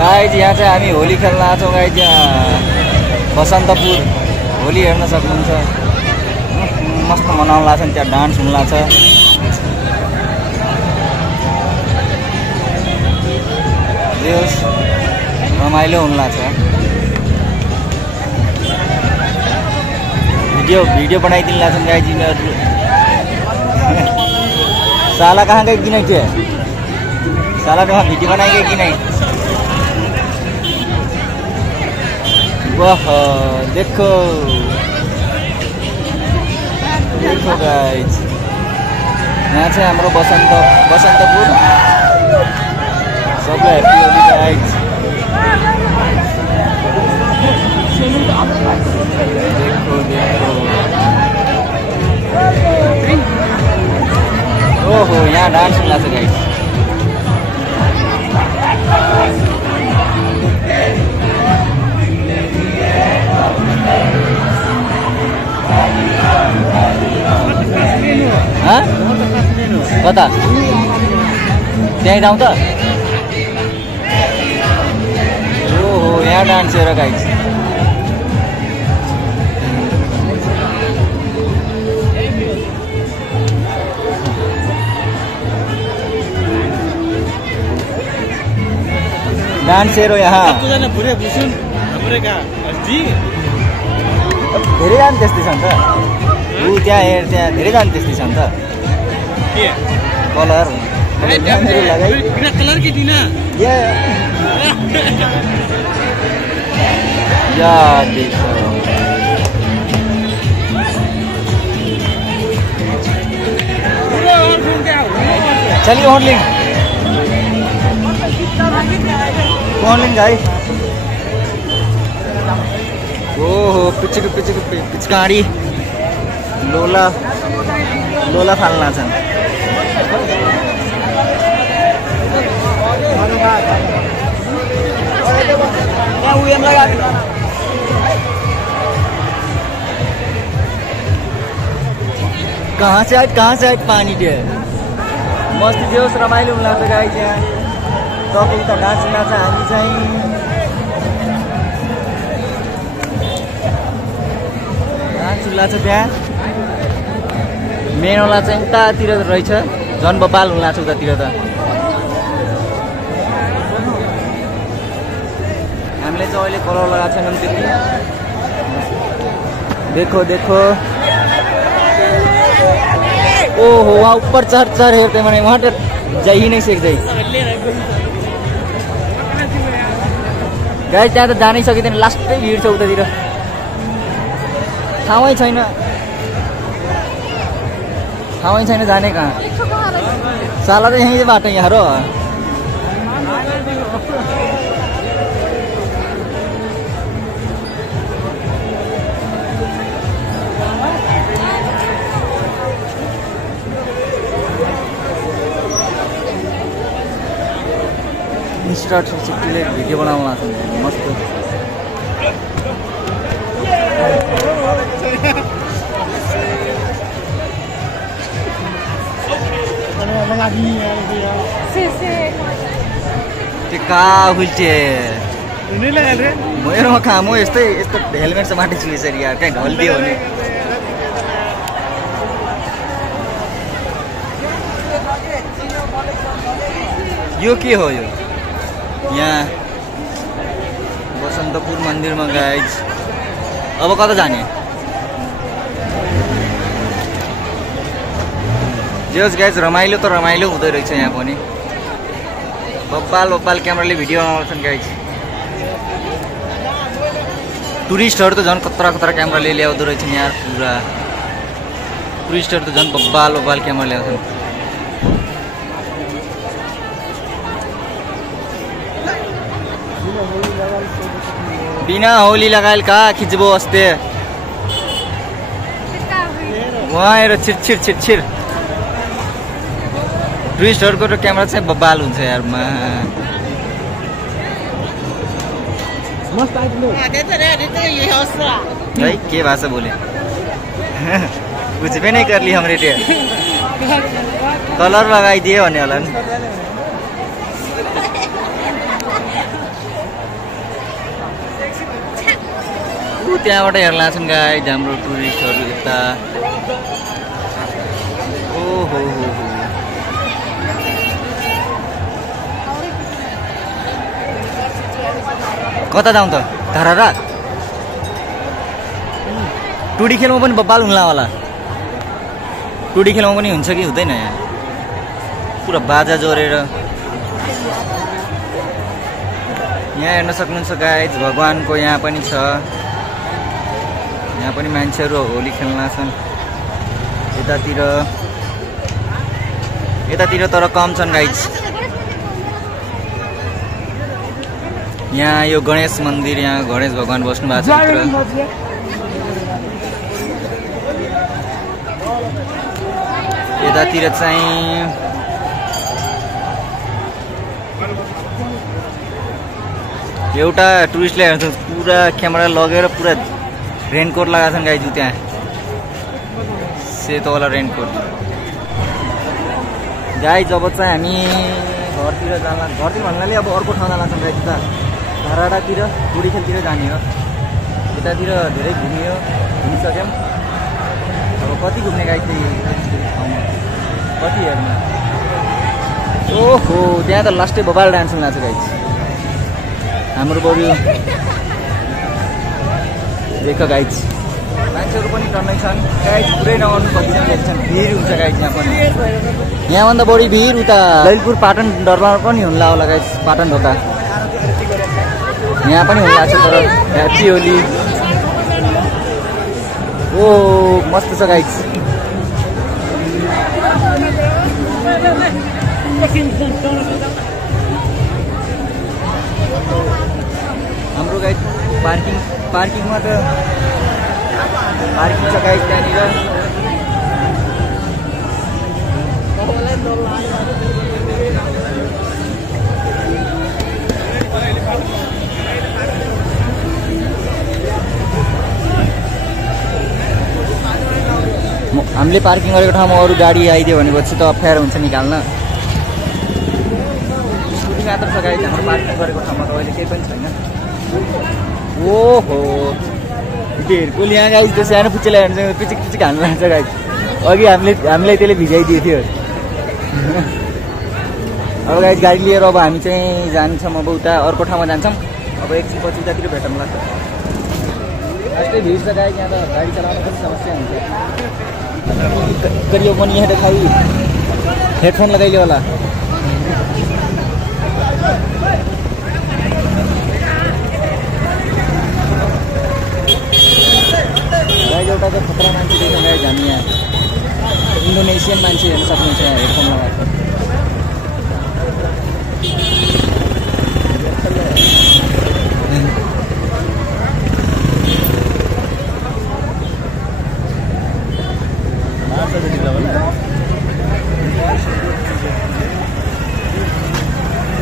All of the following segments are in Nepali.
गाइज यहाँ चाहिँ हामी होली खेल्न आएको छौँ गाइज। यहाँ बसन्तपुर होली हेर्न सक्नुहुन्छ। मस्त मनाउन लाग्छ नि, त्यहाँ डान्स हुन लाग्छ। रमाइलो हुन लाग्छ। भिडियो बनाइदिनु लाग्छ गाइज यिनीहरू। साला कहाँ गए कि नहीं थे? साला तो वहाँ वीडियो बनाएंगे कि नहीं? वाह देखो देखो गाइज, यहाँ से हाम्रो बसन्तपुर सबले हैप्पी होली गाइज। देखो देखो ओहो, यहाँ डान्स हुन लाग्छ गाइज। कता त्यहीँ जाउँ त? ओहो, यहाँ डान्स हेर गाइज। डान्स हेरो यहाँ। धेरै जान त्यस्तै छ नि त। ऊ त्यहाँ हेर, त्यहाँ धेरै जान त्यस्तै छ नि त। कलर कलर की थी ना यार, देखो चलिए ऑनलाइन गाइस। ओहो, पिचकारी लोला फाल्न छन्। कहाँ से आज पानी दे मस्त दियोस्, रमाइलो हुन लाग्छ गाइस। यहाँ तपाईँ त डान्स हुन लाग्छ, हामी चाहिँ डान्स हुन लाग्छ। त्यहाँ मेनोला चाहिँ उतातिर रहेछ, झन् बबाल हुन लाग्छ उतातिर त। हामीले चाहिँ अहिले कलर लगाएको छैनौँ त्यति। देखो देखो, ओहो, वहाँ ऊपर चढ़ हेर्दै भने वहाँ त जा ही नहीं सक्दै गाइस। त्यहाँ त जानै सकिँदैन, लास्टै भिड छ उतातिर, ठाउँै छैन जाने कहाँ। साला त यहीँ बाटो यहाँ र। मिस्टर छिट्टीले भिडियो बनाउन लाग्छ मस्त। कहाँ हुल्टे मेरोमा खामो यस्तो हेलमेट चाहिँ माटि छु यसरी यार, कहीँ ढल्दियो भने। यो के हो यो? यहाँ बसन्तपुर मन्दिरमा गाइज। अब कता जाने? जस गाइज, रमाइलो त रमाइलो हुँदो रहेछ यहाँ पनि। बब्बाल क्यामेराले भिडियो बनाउँछन् गाइज। टुरिस्टहरू त झन् खतरा क्यामेराले ल्याउँदो रहेछन् यार। पुरा टुरिस्टहरू त झन् बब्बाल क्यामेरा ल्याउँछन्। बिना होली लगायल कहाँ खिच्बो अस्ते वहाँ हेर छिर। टुरिस्टहरूको त क्यामेरा चाहिँ बब्बाल हुन्छ यार। भाई के भाषा बोले कुछ भी नहीं कर ली हमरे टे कलर लगाई दिए भने होला नि। त्यहाँबाट हेर्न लाग्छन् गाइज हाम्रो टुरिस्टहरू यता। ओहो कता जाउँ त? धारा टुडी खेलमा पनि बब्बाल हुन्ला होला। टुडी खेलमा पनि हुन्छ कि हुँदैन? यहाँ पुरा बाजा जोरेर यहाँ हेर्न सक्नुहुन्छ गाइज। भगवानको यहाँ पनि छ। यहाँ पनि मान्छेहरू होली खेल्न छन्। यतातिर तर कम छन् गाइज। यहाँ यो गणेश मन्दिर, यहाँ गणेश भगवान बस्नु भएको छ भित्र। यतातिर चाहिँ एउटा टुरिस्टले हेर्छ पुरा क्यामेरा लगेर पुरा रेनकोट लगाएको छन् गाइज। त्यहाँ सेतोवाला रेनकोट गाइज। अब चाहिँ हामी घरतिर भन्नाले अब अर्को ठाउँ जान लाग्छौँ गाइज। उता धाराडातिर टुडी खेलतिर जाने हो। यतातिर धेरै घुमिसक्यौँ। अब कति घुम्ने गाइज चाहिँ ठाउँमा कति हेर्नु। ओहो त्यहाँ त लास्टै बबाल डान्स हुन लाग्छ गाइज। हाम्रो बरु देख गाइज मान्छेहरू पनि टन्नै छन् गाइज। पुरै नगर्नु कतिजना भिड हुन्छ गाइज। यहाँ पनि यहाँभन्दा बढी भिड उता ललितपुर पाटन दरबार पनि हुन्ला होला गाइज। पाटन ढोका यहाँ पनि हुन लाग्छ। तर ह्याप्पी होली। ओ मस्त छ गाइज। हाम्रो गाइज पार्किङमा त पार्किङ छ गाइज त्यहाँनिर। हामीले पार्किङ गरेको ठाउँमा अरू गाडी आइदियो भनेपछि त अप्ठ्यारो हुन्छ निकाल्न। स्कुटी मात्र छ गाइज हाम्रो पार्किङ गरेको ठाउँमा त अहिले केही पनि छैन। ओहो हेरकुल यहाँ गाइज त्यो सानो पुच्चेलाई हेर्नु पिचिक हान्नु लाग्छ गाइज। अघि हामीलाई त्यसले भिजाइदिएको थियो। अब गाइज गाडी लिएर अब हामी चाहिँ जान्छौँ। अब उता अर्को ठाउँमा जान्छौँ। अब एकछिनपछि उतातिर भेटौँ लाग्छ। लास्टै भिड छ गाइज। यहाँ त गाडी चलाउन पनि समस्या हुन्छ। करियो पनि यहाँ देखाइ हेडफोन लगाइले होला। गाइज एउटा चाहिँ खतरा मान्छे देख्छ गाइज। हामी यहाँ इन्डोनेसियन मान्छे हेर्न सक्नुहुन्छ यहाँ हेडफोन लगाएको।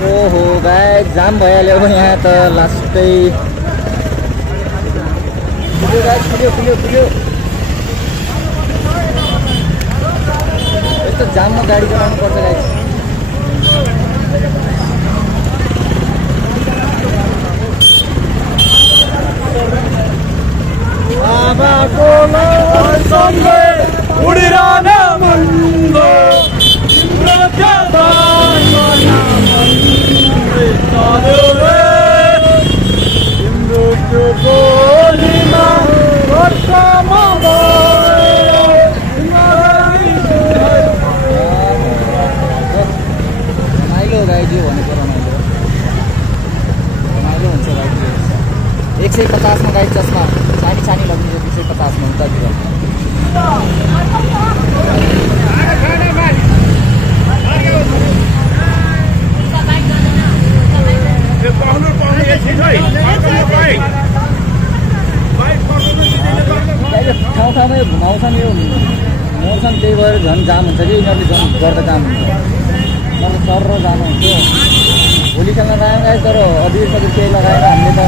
ओहो गाइज जाम भइहाल्यो यहाँ त लास्टै। खुल्यो यस्तो जाममा गाडी चलाउनु पर्छ गाइज। आमाको सँगै उडिरहन मुन्डो तिम्रो त्यो बोलीमा रमाइलो गाइज भनेको रमाइलो हुन्छ गाइज। 150 में गाइड चस्मा छानी छानी लगिन्छ 250 में उतातिर। ठाउँ ठाउँमा यो घुमाउँछन् यो मोड्छन् त्यही भएर झन् जाम हुन्छ कि यिनीहरूले झन् गर्दा काम हुन्छ। मतलब सर र जानु हुन्छ। होली खेल्न गयौँ गाइस तर अबिर सबिर केही लगाएर हामीले त